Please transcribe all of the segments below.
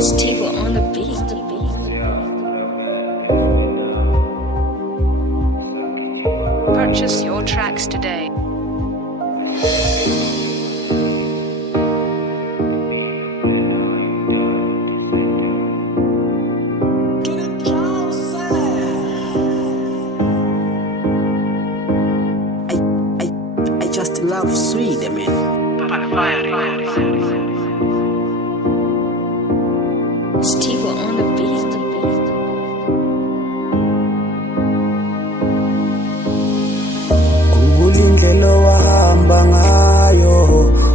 Steve on the beat. Purchase your tracks today. I just love sweet, I mean. Steve on the beat. Khumbula indlela wahamba ngayo,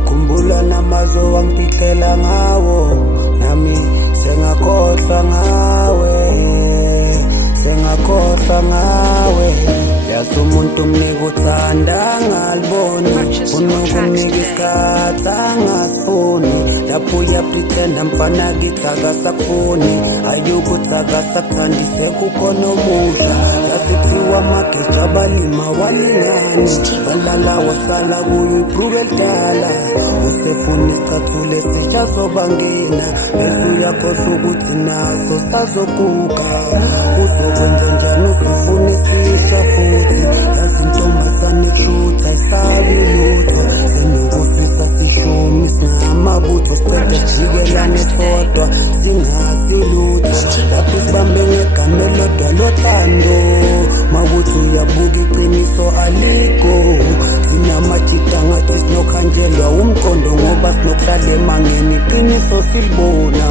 khumbula namazwi wangiphihlela ngawo, nami sengakhohlwa ngawe. Yazi umuntu umnika uthanda angaliboni, ufuna ukumnika isikhathi angasifuni. Lapho uyapretenda mfana kithi akasakufuni, ayukuthi akasakuthandise kukhona omusha. Yasithiwa amageja abalima walingani, balala wasala kuyo ibhruku elidala. Usefuna isicathulo esitsha sobangena, bese uyakhohlwa ukuthi naso sazoguga. Uzokwenza njani usufuna isisha futhi, yazi intombazane ekushutha ayisabi lutho. Senokufisa sishumi singamabutho, sicede sijikelane sodwa singazi lutho. Lapho sibambe ngegama elodwa lothando, mawuthi uyabuka iqiniso alikho. Sinamajita ngathi sinokhanjelwa umqondo, ngoba sinokuhlala emangeni iqiniso silibona.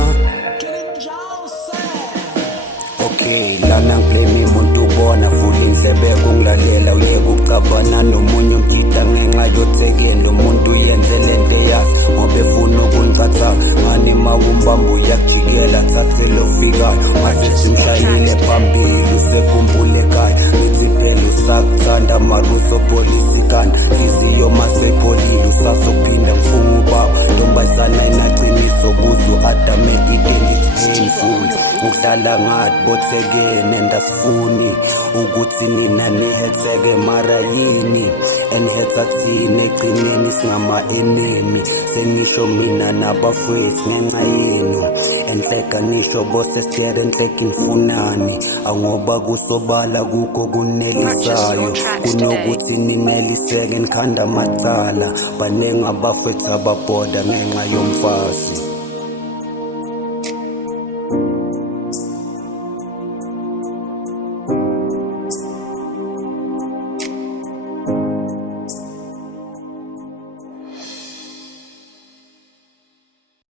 Okay, lana ngiblame umuntu ubona, vula indlebe kungilalela, uyeke ucabana nomunye umjida ngenxa yothekeni. Lo muntu uyenze lento eyazi ngoba efuna ukungicatha, ngani mawumbamba uyakujikela thathe lofikayo. Mase simshayile phambili usekhumbule ekhaya, nithi phela usakuthanda mara usopolisikana. Hliziyo maseyipholile usasophinda mfunga ubaba, ntombazana inaqiniso kuze u-Adame identity. Uhlala ngathi bothekene ndasifuni ukuthi nina nihetheke mara yini enihetha thina egcineni singama-enemy. Sengisho mina nabafowethu ngenxa yenu, enhleka nisho bose sithere enhleka nifunani. Angoba kusobala kukho kunelisayo, kunokuthi nineliseke nikhanda amacala. Banengi abafowethu ababhoda ngenxa yomfazi.